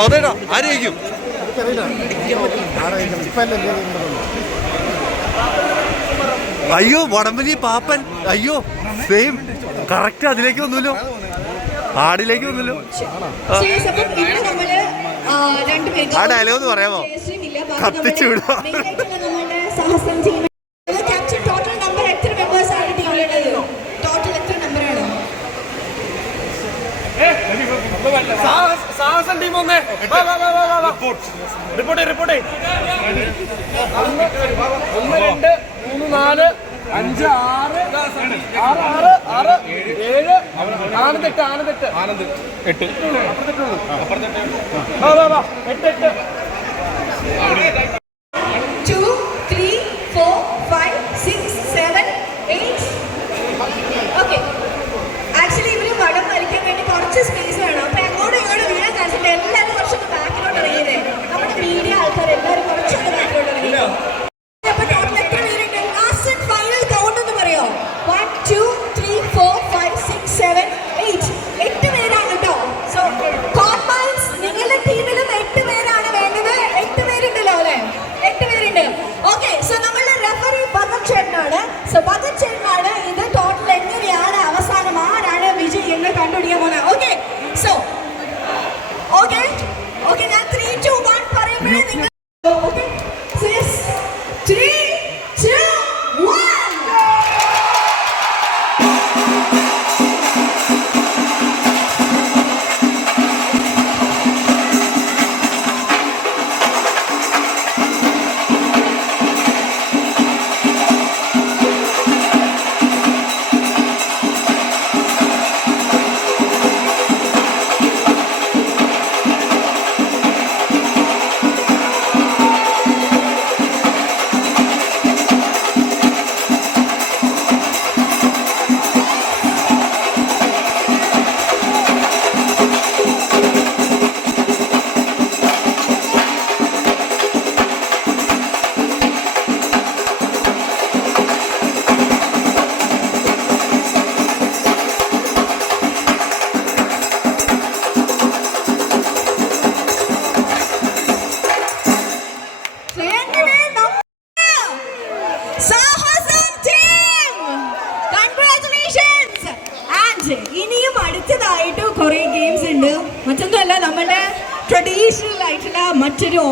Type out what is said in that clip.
അതേടാ ആരെയും അയ്യോ വടംവലി പാപ്പൻ. അയ്യോ സെയിം കറക്റ്റ് അതിലേക്ക് വന്നല്ലോ. ആടിലേക്ക് വന്നല്ലോ. ആ, ഡയലോഗ് പറയാമോ? കത്തിച്ചു വിടാം സാഹസം ടീം ഒന്ന് വാ, വാ, വാ, വാ, വാ, വാ. റിപ്പോർട്ട് റിപ്പോർട്ട് ഒന്ന് രണ്ട് മൂന്ന് നാല് അഞ്ച് ആറ് ആറ് ആറ് ആറ് ഏഴ് ആനന്ദെട്ട് ആനന്ദെട്ട് ആനന്ദ് എട്ട് എട്ട് എട്ട്. എന്ന് കണ്ടുപിടിക്കാൻ പോകുന്നത്. ഓക്കെ സോ ഓക്കെ ഓക്കെ ഞാൻ ത്രീ ടു വൺ പറയുമ്പോഴേ നിങ്ങൾ ഓക്കെ ത്രീ സാഹസം ടീം കൺഗ്രാറ്റുലേഷൻസ് ആൻഡ് ഇനിയും അടുത്തതായിട്ട് കുറേ ഗെയിംസ് ഉണ്ട്. മറ്റൊന്നുമല്ല നമ്മുടെ ട്രഡീഷണൽ ആയിട്ടുള്ള മറ്റൊരു